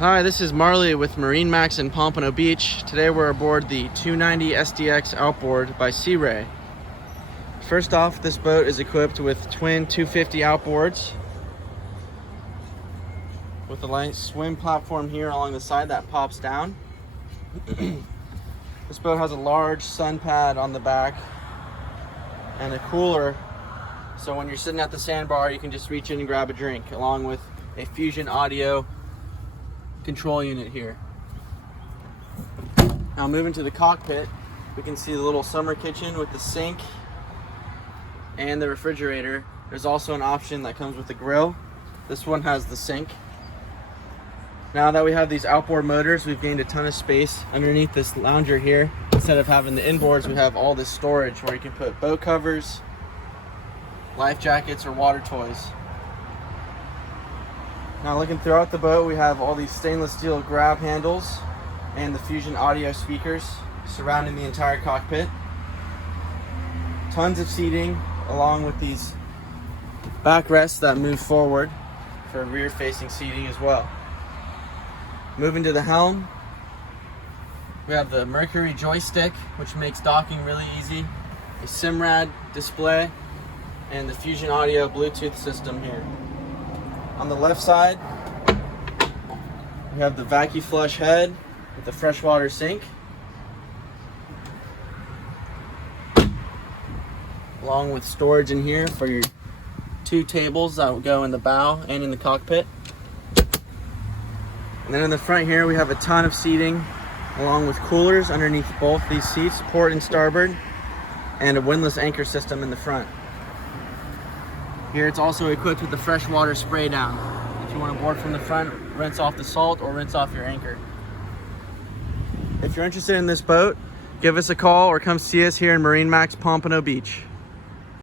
Hi, this is Marley with MarineMax in Pompano Beach. Today we're aboard the 290 SDX Outboard by Sea Ray. First off, this boat is equipped with twin 250 outboards with a light swim platform here along the side that pops down. This boat has a large sun pad on the back and a cooler, so when you're sitting at the sandbar you can just reach in and grab a drink, along with a Fusion audio control unit here. Now moving to the cockpit, we can see the little summer kitchen with the sink and the refrigerator. There's also an option that comes with the grill. This one has the sink. Now that we have these outboard motors, we've gained a ton of space underneath this lounger here. Instead of having the inboards, we have all this storage where you can put boat covers, life jackets, or water toys. Now looking throughout the boat, we have all these stainless steel grab handles and the Fusion audio speakers surrounding the entire cockpit. Tons of seating along with these backrests that move forward for rear facing seating as well. Moving to the helm, we have the Mercury joystick, which makes docking really easy, a SIMRAD display, and the Fusion audio Bluetooth system here. On the left side, we have the vacuum flush head with the freshwater sink, along with storage in here for your two tables that will go in the bow and in the cockpit. And then in the front here, we have a ton of seating, along with coolers underneath both these seats, port and starboard, and a windlass anchor system in the front. Here it's also equipped with the freshwater spray down. If you want to board from the front, rinse off the salt or rinse off your anchor. If you're interested in this boat, give us a call or come see us here in MarineMax Pompano Beach.